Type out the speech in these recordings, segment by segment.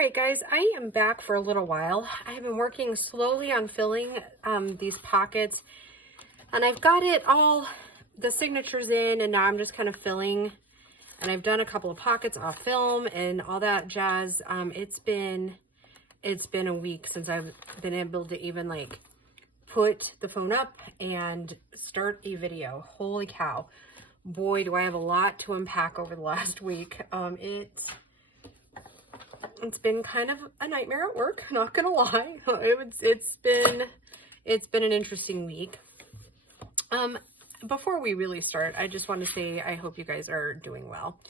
right, guys, I am back for a little while. I have been working slowly on filling these pockets, and I've got it all, the signatures in, and now I'm just kind of filling, and I've done a couple of pockets off film and all that jazz. It's been a week since I've been able to even like put the phone up and start a video. Holy cow. Boy, do I have a lot to unpack over the last week. It's been kind of a nightmare at work, not gonna lie. It's been an interesting week. Before we really start, I just want to say I hope you guys are doing well.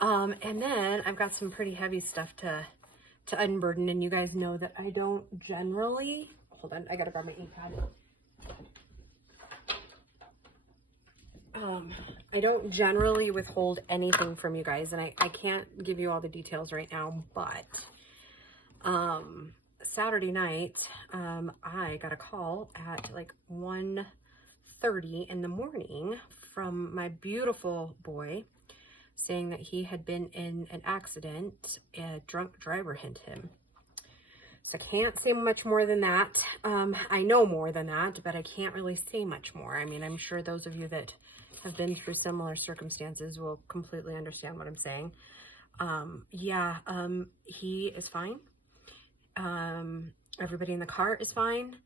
And then I've got some pretty heavy stuff to unburden, and you guys know that I don't generally, hold on, I gotta grab my ink pad. I don't generally withhold anything from you guys, and I can't give you all the details right now, but Saturday night, I got a call at like 1:30 in the morning from my beautiful boy saying that he had been in an accident. A drunk driver hit him. So I can't say much more than that. I know more than that, but I can't really say much more. I mean, I'm sure those of you that have been through similar circumstances will completely understand what I'm saying. He is fine. Everybody in the car is fine.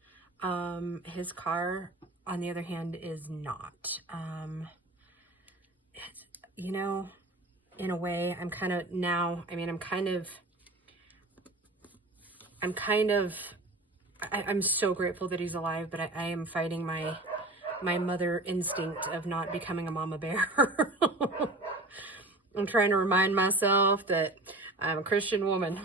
His car, on the other hand, is not. You know, in a way, I'm so grateful that he's alive, but I am fighting my mother instinct of not becoming a mama bear. I'm trying to remind myself that I'm a Christian woman.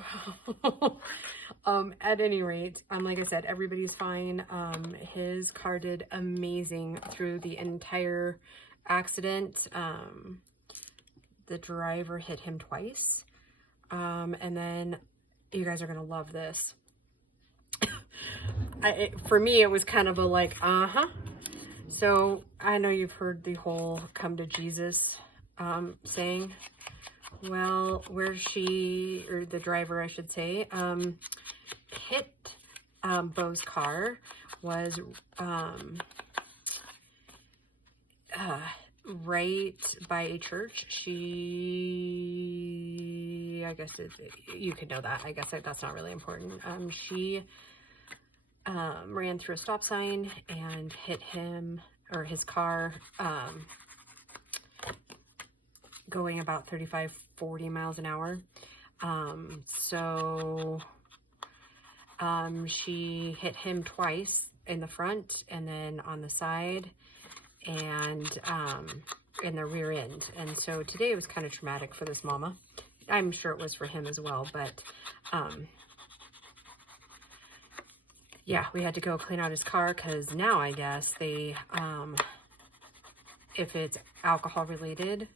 At any rate, like I said, everybody's fine. His car did amazing through the entire accident. The driver hit him twice. And then you guys are going to love this. For me, it was kind of a like, So I know you've heard the whole come to Jesus saying. Well, where she, or the driver, I should say, hit Beau's car was right by a church. I guess you could know that. I guess that's not really important. She ran through a stop sign and hit him, or his car, going about 35-40 miles an hour. She hit him twice in the front and then on the side and in the rear end. And so today it was kind of traumatic for this mama. I'm sure it was for him as well, but yeah, we had to go clean out his car because now I guess they, if it's alcohol related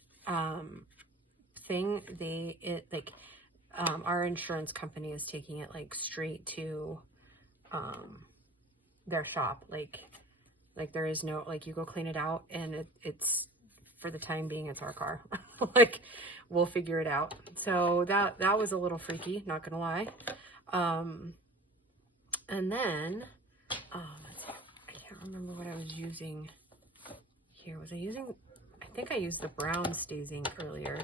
thing, our insurance company is taking it like straight to their shop. Like there is no, like, you go clean it out and it's for the time being, it's our car. Like, we'll figure it out. So that was a little freaky, not gonna lie. And then, I can't remember what I was using here. I think I used the brown staging earlier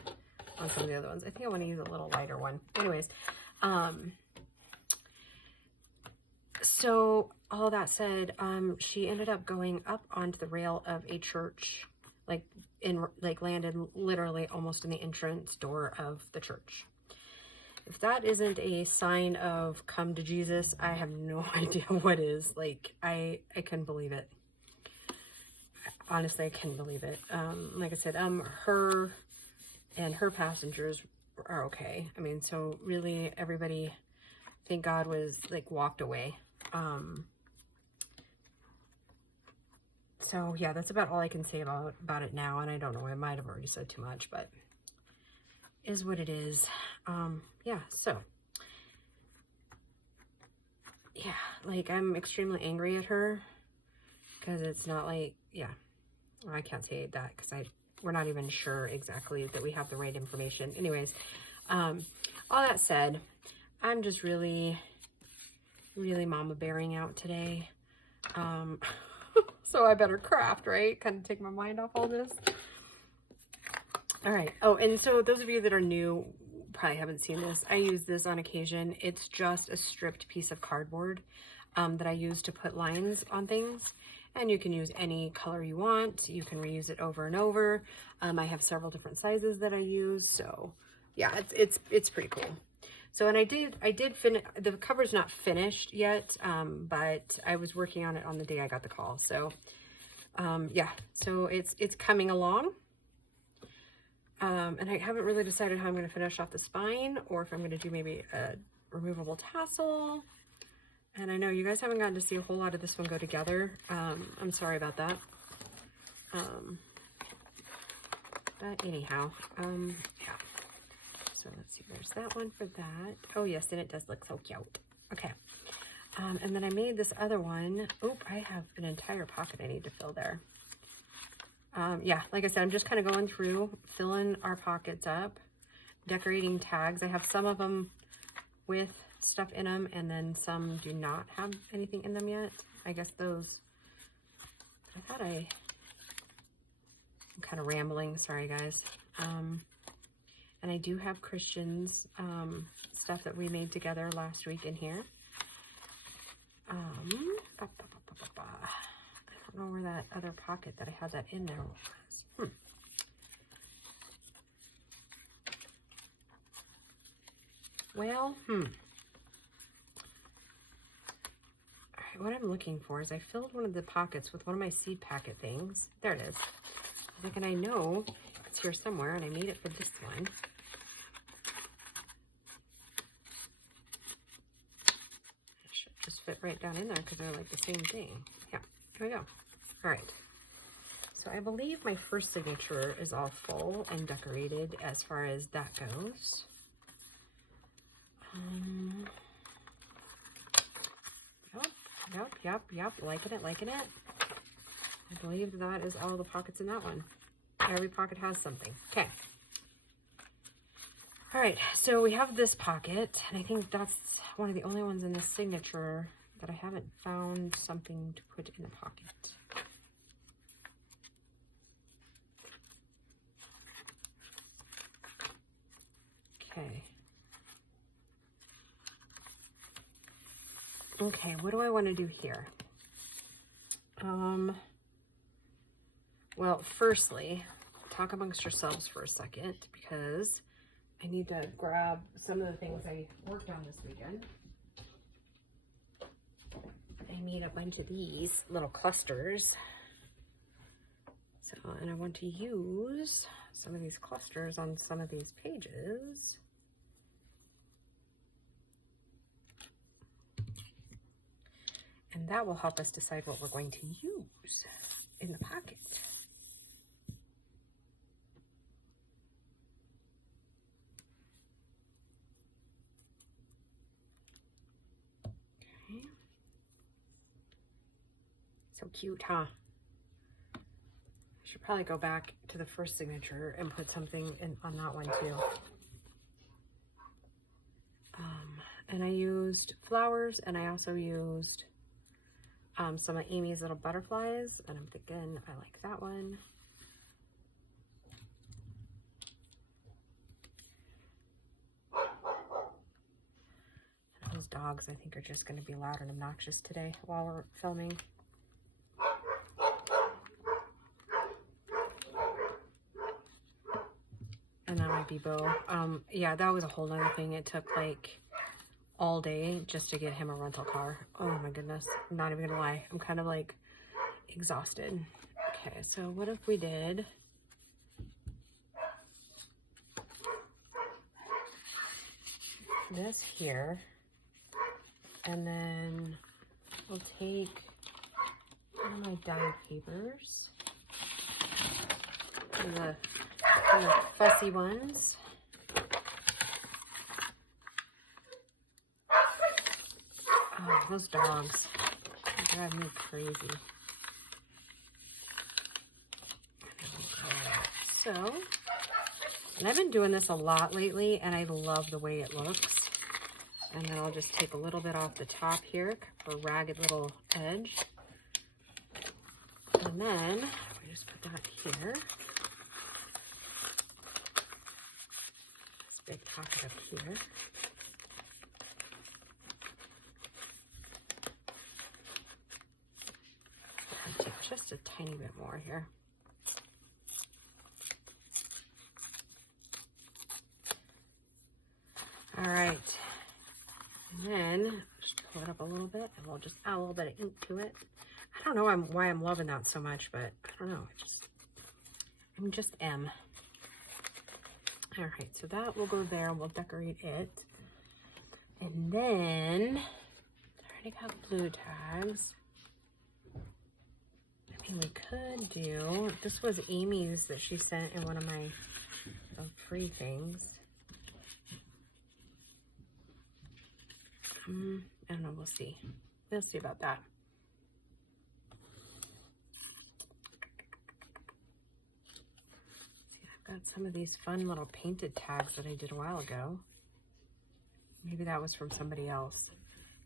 on some of the other ones. I think I want to use a little lighter one. Anyways, so all that said, she ended up going up onto the rail of a church, landed literally almost in the entrance door of the church. If that isn't a sign of come to Jesus, I have no idea what is. Like, I couldn't believe it. Honestly, I couldn't believe it. Like I said, her and her passengers are okay. I mean, so really everybody, thank God, was like walked away. So yeah, that's about all I can say about it now. And I don't know, I might have already said too much, but is what it is. Yeah, so yeah, like, I'm extremely angry at her because it's not like, yeah, I can't say that because we're not even sure exactly that we have the right information. Anyways, all that said, I'm just really mama bearing out today. So I better craft, right? Kind of take my mind off all this. All right. Oh, and so those of you that are new probably haven't seen this. I use this on occasion. It's just a stripped piece of cardboard that I use to put lines on things. And you can use any color you want. You can reuse it over and over. I have several different sizes that I use. So yeah, it's pretty cool. So, and I did finish, the cover's not finished yet, but I was working on it on the day I got the call. So, yeah, so it's coming along. And I haven't really decided how I'm going to finish off the spine or if I'm going to do maybe a removable tassel. And I know you guys haven't gotten to see a whole lot of this one go together. I'm sorry about that. But anyhow, yeah. So let's see, there's that one for that. Oh yes, and it does look so cute. Okay. And then I made this other one. Oop, I have an entire pocket I need to fill there. Yeah, like I said, I'm just kind of going through, filling our pockets up, decorating tags. I have some of them with stuff in them, and then some do not have anything in them yet. I guess those, I'm kind of rambling, sorry guys. And I do have Christian's stuff that we made together last week in here. I don't know where that other pocket that I had that in there was. Well, all right, what I'm looking for is I filled one of the pockets with one of my seed packet things. There it is. And I know it's here somewhere, and I made it for this one. Just fit right down in there because they're like the same thing. Yeah, here we go. All right. So I believe my first signature is all full and decorated as far as that goes. Yep. Liking it. I believe that is all the pockets in that one. Every pocket has something. Okay. All right, so we have this pocket, and I think that's one of the only ones in this signature that I haven't found something to put in the pocket. Okay. Okay, what do I want to do here? Well, firstly, talk amongst yourselves for a second, because I need to grab some of the things I worked on this weekend. I made a bunch of these little clusters. So, and I want to use some of these clusters on some of these pages. And that will help us decide what we're going to use in the pocket. So cute, huh? I should probably go back to the first signature and put something in on that one too. And I used flowers, and I also used some of Amy's little butterflies, and I'm thinking I like that one. Those dogs, I think, are just going to be loud and obnoxious today while we're filming. And that might be Bo. Yeah, that was a whole other thing. It took like all day just to get him a rental car. Oh my goodness. I'm not even gonna lie. I'm kind of like exhausted. Okay, so what if we did this here, and then we'll take one of my dyed papers, and the fussy ones. Oh, those dogs drive me crazy. So, and I've been doing this a lot lately, and I love the way it looks. And then I'll just take a little bit off the top here for a ragged little edge. And then we just put that here. This big pocket up here. I'll take just a tiny bit more here. All right, and then just pull it up a little bit, and we'll just add a little bit of ink to it. I don't know why I'm loving that so much, but I don't know. I'm just M. All right, so that will go there. We'll decorate it, and then I already got blue tags. I mean, we could do. This was Amy's that she sent in one of my free things. I don't know, we'll see. We'll see about that. See, I've got some of these fun little painted tags that I did a while ago. Maybe that was from somebody else.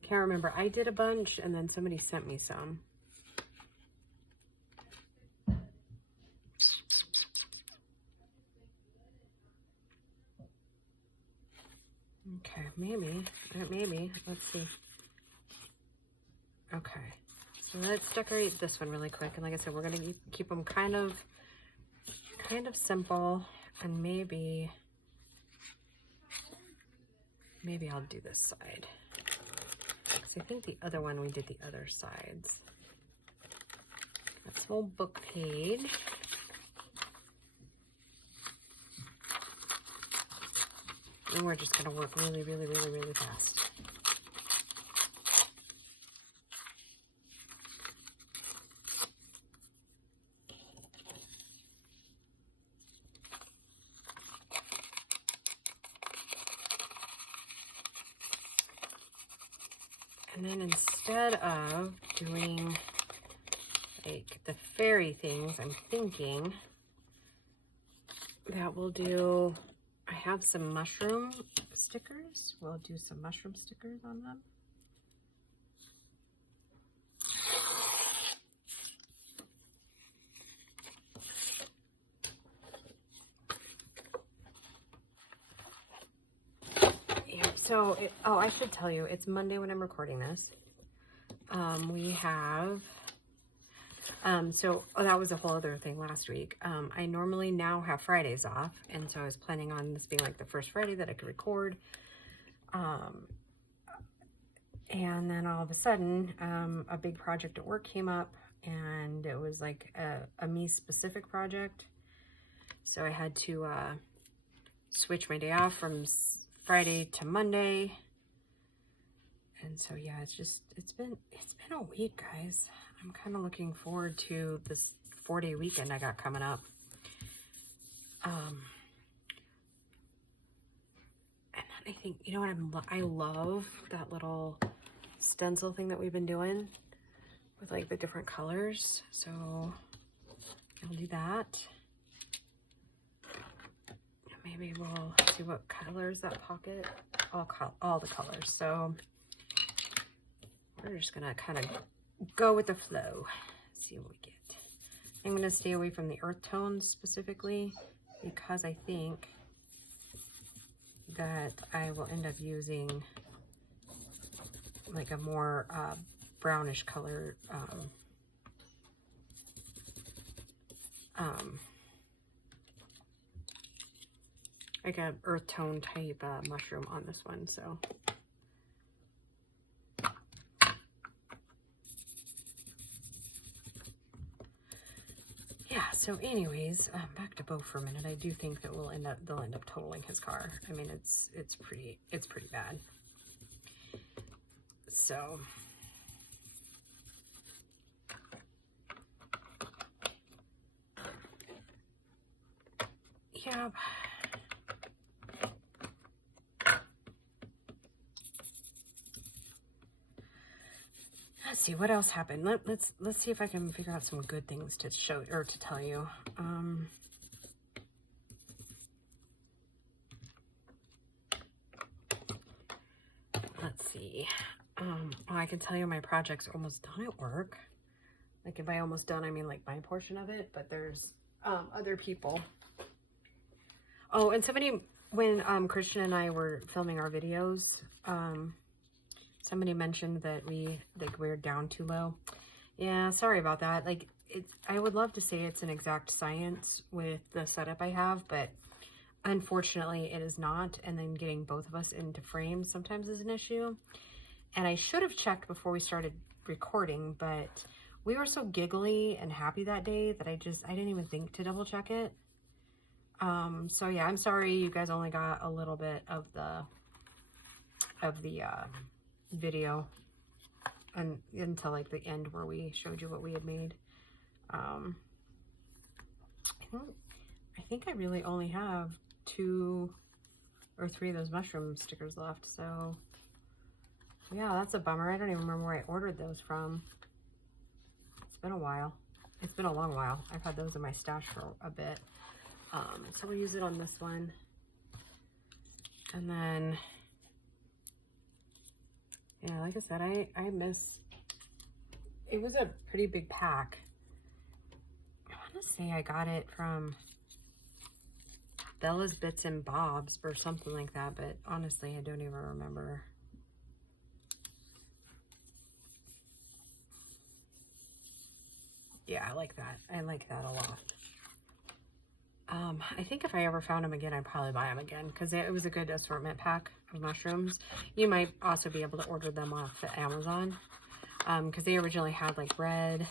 Can't remember. I did a bunch and then somebody sent me some. Okay, maybe, let's see. Okay, so let's decorate this one really quick. And like I said, we're gonna keep them kind of simple, and maybe I'll do this side. Because I think the other one, we did the other sides. That's a whole book page. And we're just gonna work really, really, really, really fast. And then instead of doing like the fairy things, I'm thinking that we'll do, I have some mushroom stickers. We'll do some mushroom stickers on them. Yeah, so, I should tell you, it's Monday when I'm recording this. We have, that was a whole other thing last week. I normally now have Fridays off, and so I was planning on this being like the first Friday that I could record. And then all of a sudden, a big project at work came up, and it was like a me-specific project. So I had to switch my day off from Friday to Monday. And so yeah, it's been a week, guys. I'm kind of looking forward to this 4-day weekend I got coming up. And I think, you know what, I love that little stencil thing that we've been doing with like the different colors. So I'll do that. Maybe we'll see what colors that pocket, all the colors. So we're just gonna kind of go with the flow, see what we get. I'm gonna stay away from the earth tones specifically because I think that I will end up using like a more brownish color like a earth tone type mushroom on this one. So yeah, so anyways, back to Bo for a minute. I do think that they'll end up totaling his car. I mean, it's pretty bad. So yeah. Let's see what else happened. Let's see if I can figure out some good things to show or to tell you. see. Well, I can tell you my project's almost done at work. Like, if by almost done, I mean like my portion of it, but there's other people. Oh, and somebody, when Christian and I were filming our videos, somebody mentioned that we're down too low. Yeah, sorry about that. Like, I would love to say it's an exact science with the setup I have, but unfortunately it is not. And then getting both of us into frame sometimes is an issue. And I should have checked before we started recording, but we were so giggly and happy that day that I didn't even think to double check it. So yeah, I'm sorry you guys only got a little bit of the video until like the end where we showed you what we had made. I think I really only have 2 or 3 of those mushroom stickers left, so yeah, that's a bummer. I don't even remember where I ordered those from. It's been a while. It's been a long while. I've had those in my stash for a bit. So we'll use it on this one. And then, yeah, like I said, I miss, it was a pretty big pack. I want to say I got it from Bella's Bits and Bobs or something like that, but honestly, I don't even remember. Yeah, I like that. I like that a lot. I think if I ever found them again, I'd probably buy them again because it was a good assortment pack of mushrooms. You might also be able to order them off of Amazon because they originally had like red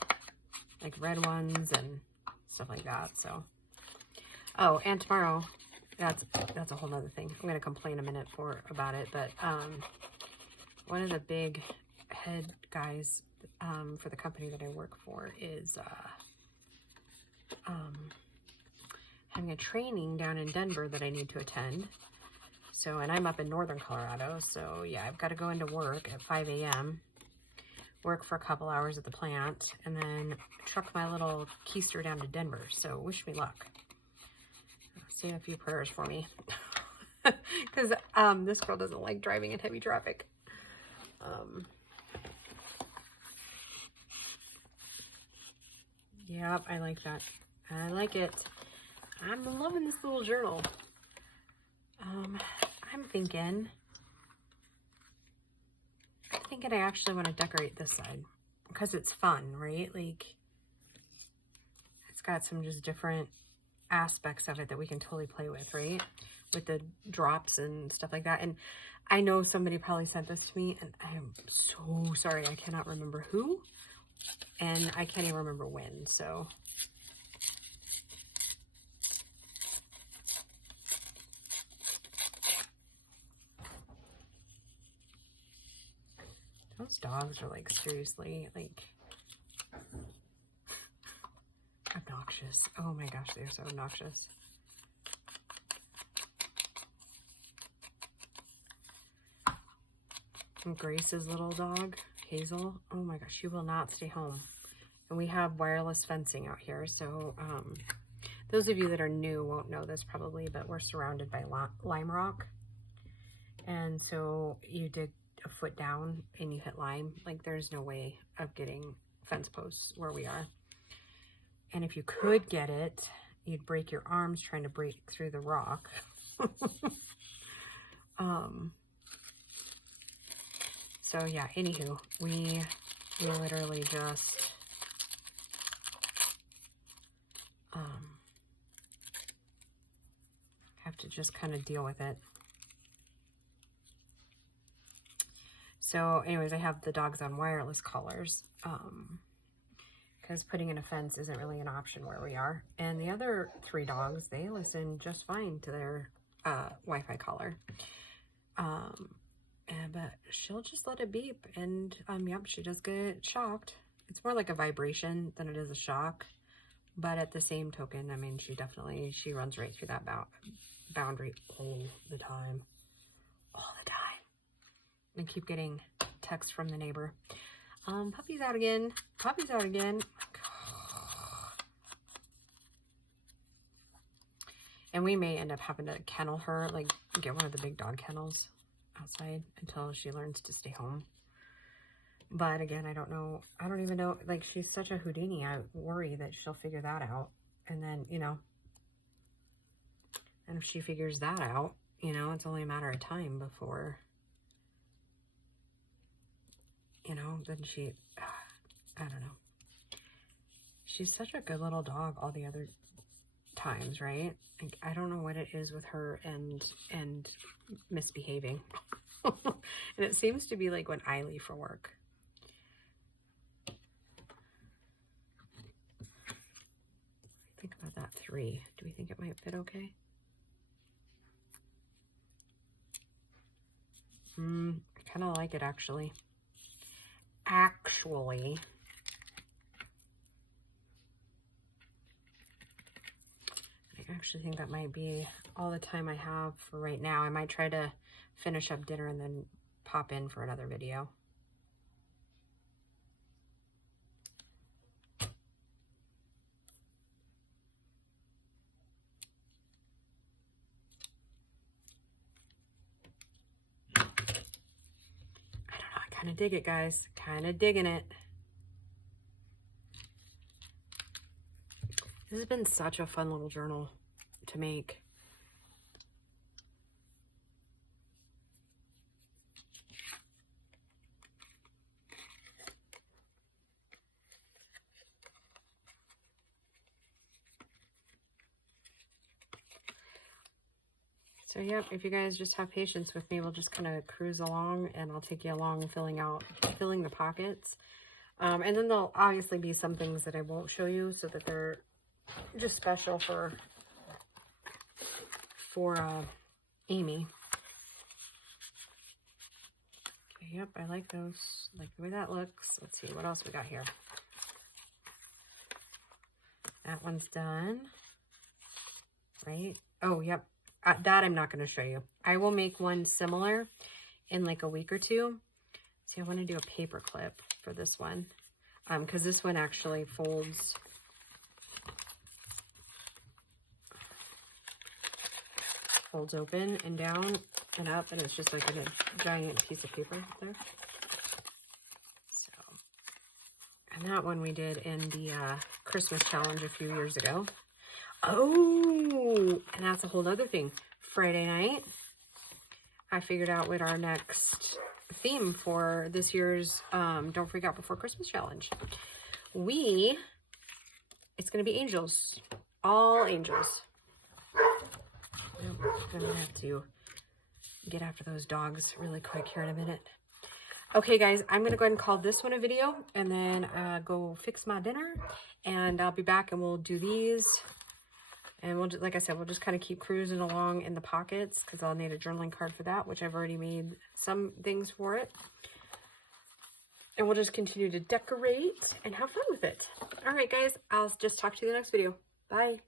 ones and stuff like that. So, oh, and tomorrow, that's a whole other thing. I'm gonna complain a minute about it, but one of the big head guys for the company that I work for is having a training down in Denver that I need to attend. So, and I'm up in northern Colorado, so yeah, I've got to go into work at 5 a.m., work for a couple hours at the plant, and then truck my little keister down to Denver. So wish me luck. Say a few prayers for me. Because this girl doesn't like driving in heavy traffic. Yep, I like that. I like it. I'm loving this little journal. I'm thinking I actually want to decorate this side because it's fun, right? Like, it's got some just different aspects of it that we can totally play with, right? With the drops and stuff like that. And I know somebody probably sent this to me, and I am so sorry. I cannot remember who, and I can't even remember when, so. Those dogs are like seriously like obnoxious. Oh my gosh, they're so obnoxious. And Grace's little dog, Hazel, oh my gosh, she will not stay home. And we have wireless fencing out here, so those of you that are new won't know this probably, but we're surrounded by lime rock. And so you dig a foot down and you hit lime, like there's no way of getting fence posts where we are. And if you could get it, you'd break your arms trying to break through the rock. So yeah, anywho, we literally just have to just kind of deal with it. So anyways, I have the dogs on wireless collars because putting in a fence isn't really an option where we are. And the other 3 dogs, they listen just fine to their Wi-Fi collar. But she'll just let it beep, and yep, she does get shocked. It's more like a vibration than it is a shock. But at the same token, I mean, she runs right through that boundary all the time. All the time. And keep getting texts from the neighbor. Puppy's out again. Puppy's out again. And we may end up having to kennel her, like get one of the big dog kennels outside until she learns to stay home. But again, I don't know. I don't even know. Like, she's such a Houdini. I worry that she'll figure that out. And then, you know, and if she figures that out, you know, it's only a matter of time before, you know, then she, I don't know. She's such a good little dog all the other times, right? Like, I don't know what it is with her and misbehaving. And it seems to be like when I leave for work. Think about that 3. Do we think it might fit okay? I kind of like it, actually. I actually think that might be all the time I have for right now. I might try to finish up dinner and then pop in for another video. Kind of dig it, guys. Kind of digging it. This has been such a fun little journal to make. So yep, if you guys just have patience with me, we'll just kind of cruise along and I'll take you along filling the pockets. And then there'll obviously be some things that I won't show you so that they're just special for Amy. Okay, yep, I like those. Like the way that looks. Let's see, what else we got here? That one's done. Right? Oh, yep. That I'm not going to show you. I will make one similar in like a week or 2. See, I want to do a paper clip for this one. Because this one actually folds open and down and up, and it's just like a giant piece of paper there. So, and that one we did in the Christmas challenge a few years ago. Oh, and that's a whole other thing. Friday night, I figured out what our next theme for this year's Don't Freak Out Before Christmas challenge. It's going to be angels. All angels. I'm going to have to get after those dogs really quick here in a minute. Okay, guys, I'm going to go ahead and call this one a video and then go fix my dinner. And I'll be back and we'll do these. And we'll just, like I said, we'll just kind of keep cruising along in the pockets because I'll need a journaling card for that, which I've already made some things for it. And we'll just continue to decorate and have fun with it. All right, guys, I'll just talk to you in the next video. Bye.